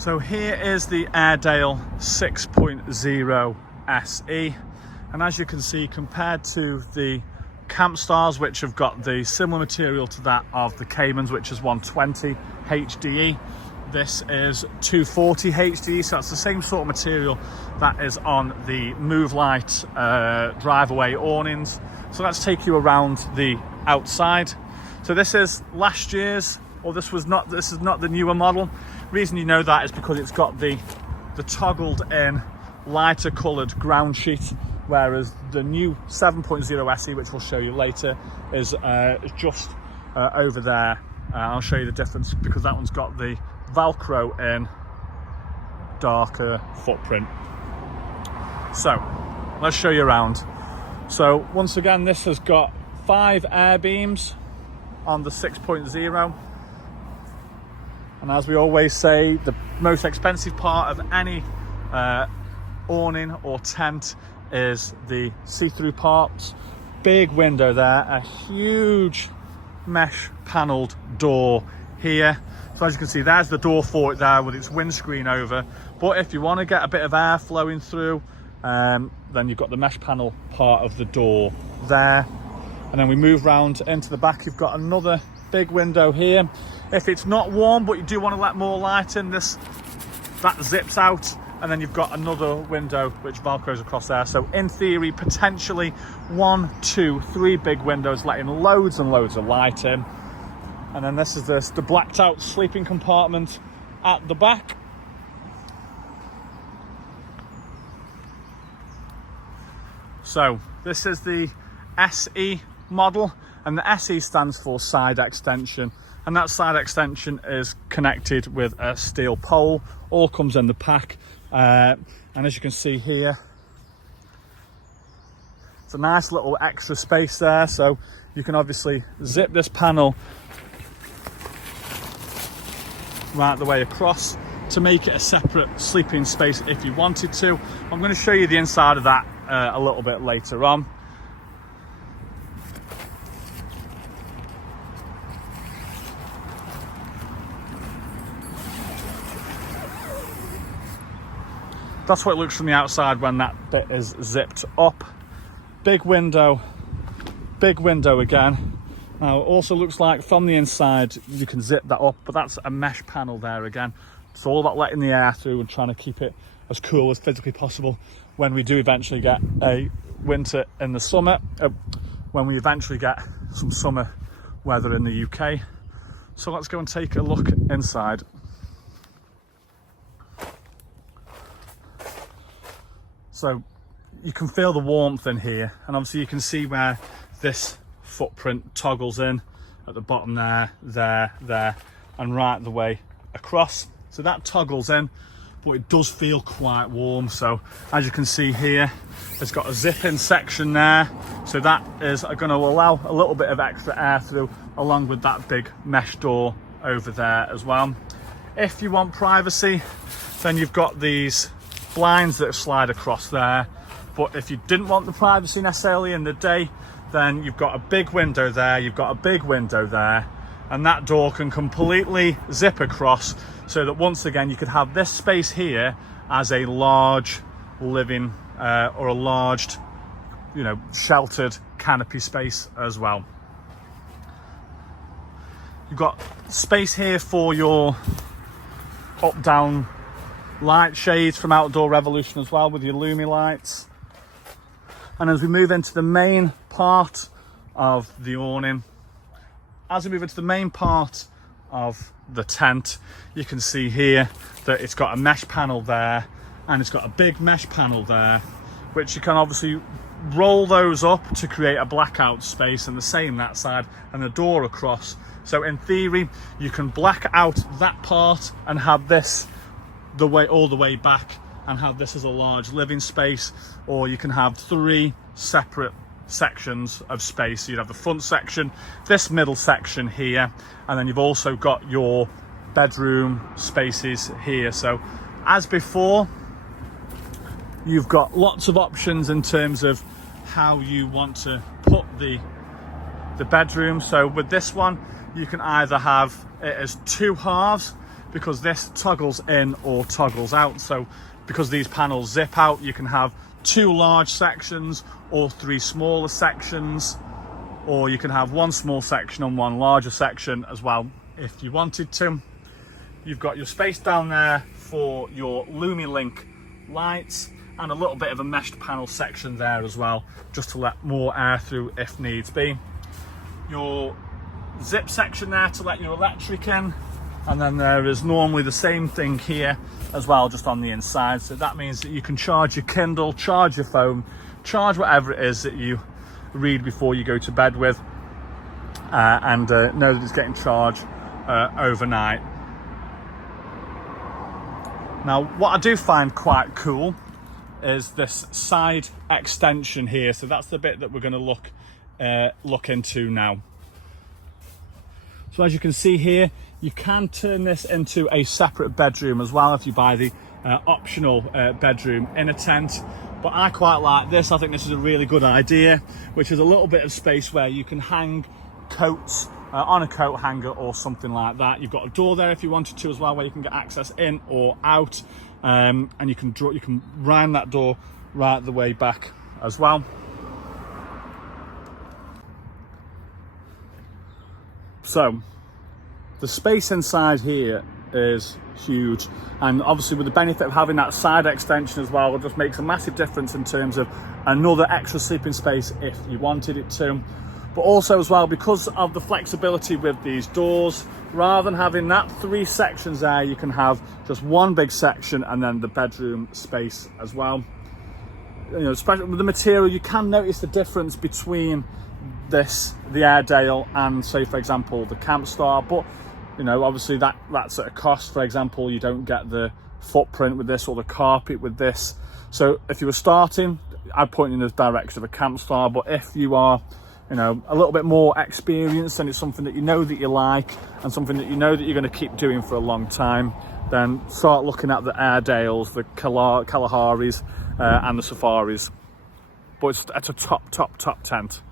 So here is the Airedale 6.0 SE, and as you can see, compared to the Campstars, which have got the similar material to that of the Caymans, which is 120 HDE, this is 240 HDE, so that's the same sort of material that is on the Move Light drive-away awnings. So let's take you around the outside. So this is last year's, or this is not the newer model. Reason you know that is because it's got the toggled in lighter coloured ground sheet, whereas the new 7.0 SE, which we'll show you later, is just over there. I'll show you the difference because that one's got the Velcro in darker footprint. So let's show you around. So once again, this has got 5 air beams on the 6.0. And as we always say, the most expensive part of any awning or tent is the see-through parts. Big window there, a huge mesh panelled door here. So as you can see, there's the door for it there with its windscreen over. But if you want to get a bit of air flowing through, then you've got the mesh panel part of the door there. And then we move round into the back, you've got another big window here. If it's not warm but you do want to let more light in, that zips out, and then you've got another window which velcros across there. So in theory, potentially 1, 2, 3 big windows letting loads and loads of light in. And then this is the blacked out sleeping compartment at the back. So this is the SE model, and the SE stands for side extension, and that side extension is connected with a steel pole. All comes in the pack, and as you can see here, it's a nice little extra space there, so you can obviously zip this panel right the way across to make it a separate sleeping space if you wanted to. I'm going to show you the inside of that a little bit later on. That's what it looks from the outside when that bit is zipped up. Big window again. Now it also looks like from the inside you can zip that up, but that's a mesh panel there again. It's all about letting the air through and trying to keep it as cool as physically possible when we do eventually get a winter in the summer, when we eventually get some summer weather in the UK. So let's go and take a look inside. So you can feel the warmth in here, and obviously you can see where this footprint toggles in at the bottom there, and right the way across. So that toggles in, but it does feel quite warm. So as you can see here, it's got a zip-in section there, so that is going to allow a little bit of extra air through, along with that big mesh door over there as well. If you want privacy, then you've got these blinds that slide across there, but if you didn't want the privacy necessarily in the day, then you've got a big window there, you've got a big window there, and that door can completely zip across, so that once again you could have this space here as a large living or a large, sheltered canopy space as well. You've got space here for your up-down light shades from Outdoor Revolution as well, with your Lumi lights. And as we move into the main part of the awning, as we move into the main part of the tent, you can see here that it's got a mesh panel there, and it's got a big mesh panel there, which you can obviously roll those up to create a blackout space, and the same that side, and a door across. So in theory, you can black out that part and have this all the way back, and have this as a large living space, or you can have 3 separate sections of space. So you'd have the front section, this middle section here, and then you've also got your bedroom spaces here. So as before, you've got lots of options in terms of how you want to put the bedroom. So with this one, you can either have it as 2 halves, because this toggles in or toggles out. So because these panels zip out, you can have 2 large sections or 3 smaller sections, or you can have 1 small section and 1 larger section as well if you wanted to. You've got your space down there for your LumiLink lights, and a little bit of a meshed panel section there as well, just to let more air through if needs be. Your zip section there to let your electric in, and then there is normally the same thing here as well, just on the inside. So that means that you can charge your Kindle, charge your phone, charge whatever it is that you read before you go to bed with, and know that it's getting charged overnight. Now, what I do find quite cool is this side extension here. So that's the bit that we're going to look into now. So as you can see here, you can turn this into a separate bedroom as well if you buy the optional bedroom in a tent. But I quite like this. I think this is a really good idea, which is a little bit of space where you can hang coats on a coat hanger or something like that. You've got a door there if you wanted to as well, where you can get access in or out, and you can round that door right the way back as well. So the space inside here is huge, and obviously with the benefit of having that side extension as well, it just makes a massive difference in terms of another extra sleeping space if you wanted it to. But also as well, because of the flexibility with these doors, rather than having that 3 sections there, you can have just 1 big section and then the bedroom space as well. You know, especially with the material, you can notice the difference between the Airedale and, say for example, the Campstar. But you know, obviously that's at a cost. For example, you don't get the footprint with this or the carpet with this. So if you were starting, I'd point in the direction of a Campstar. But if you are, you know, a little bit more experienced and it's something that you know that you like and something that you know that you're going to keep doing for a long time, then start looking at the Airedales, the Kalaharis and the Safaris. But it's a top tent.